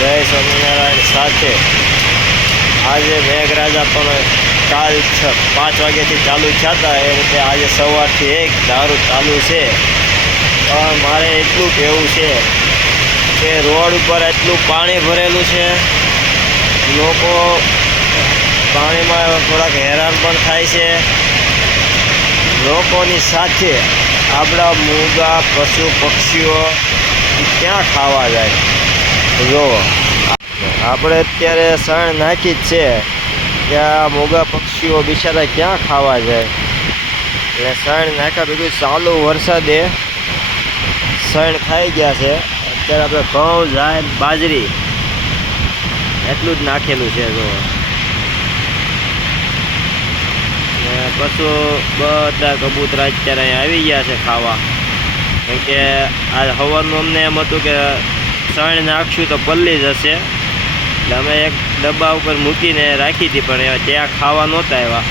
જય સ્વામિનારાયણ સાથે આજે મેઘરાજા પણ કાલ 5 વાગ્યાથી ચાલુ થયા હતા એ રીતે આજે સવારથી એક ધારું ચાલુ છે. પણ મારે એટલું કહેવું છે કે રોડ ઉપર એટલું પાણી ભરેલું છે, લોકો પાણીમાં થોડાક હેરાન પણ થાય છે. લોકોની સાથે આપણા મૂંગા પશુ પક્ષીઓ ક્યાં ખાવા જાય? જો આપણે અત્યારે શણ નાખી જ છે કે આ મૂંગા પક્ષીઓ બિચારા ક્યાં ખાવા જાય? એટલે શણ નાખ્યા ભેગું ચાલુ વરસાદે શણ ખાઈ ગયા છે. અત્યારે આપણે ઘઉં જાય બાજરી એટલું જ નાખેલું છે. જો પશુ બધા કબૂતરા અત્યારે અહીં આવી ગયા છે ખાવા, કેમ કે આ સવારનું અમને એમ હતું કે શણ નાખશું તો પલ્લી જશે, એટલે અમે એક ડબ્બા ઉપર મૂકીને રાખી હતી, પણ ત્યાં ખાવા નહોતા આવ્યા.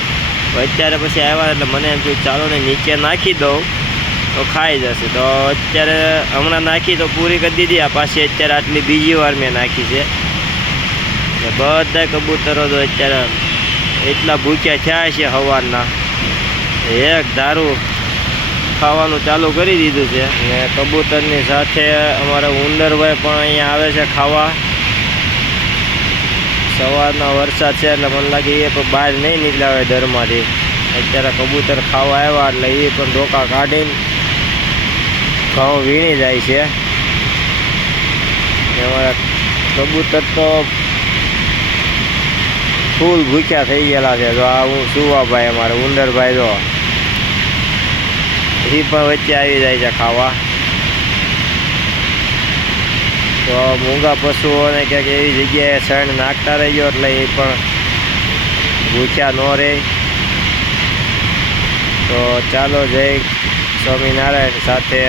અત્યારે પછી આવ્યા એટલે મને એમ થયું ચાલો ને નીચે નાખી દઉં તો ખાઈ જશે. તો અત્યારે હમણાં નાખી તો પૂરી કરી દીધી. આ પાછી અત્યારે આટલી બીજી વાર મેં નાખી છે. બધા કબૂતરો તો અત્યારે એટલા ભૂખ્યા થયા છે સવારના, એક ધારું ખાવાનું ચાલુ કરી દીધું છે. ને કબૂતરની સાથે અમારા ઉંદરભાઈ પણ અહીંયા આવે છે ખાવા. સવારના વરસાદ છે એટલે મને લાગે એ પણ બહાર નહીં નીકળ્યા હોય દરમાંથી. અત્યારે કબૂતર ખાવા આવ્યા એટલે એ પણ ડોકા કાઢીને ઘઉં વીણી જાય છે. અમારા કબૂતર તો ફૂલ ભૂખ્યા થઈ ગયેલા છે. જો આ હું સુવાભાઈ અમારે ઉંદરભાઈ જો એ પણ વચ્ચે આવી જાય છે ખાવા. તો મૂંગા પશુઓને ક્યાંક એવી જગ્યાએ શણ નાખતા રહીજો એટલે એ પણ ભૂખ્યા ન રહે. તો ચાલો જય સ્વામિનારાયણ સાથે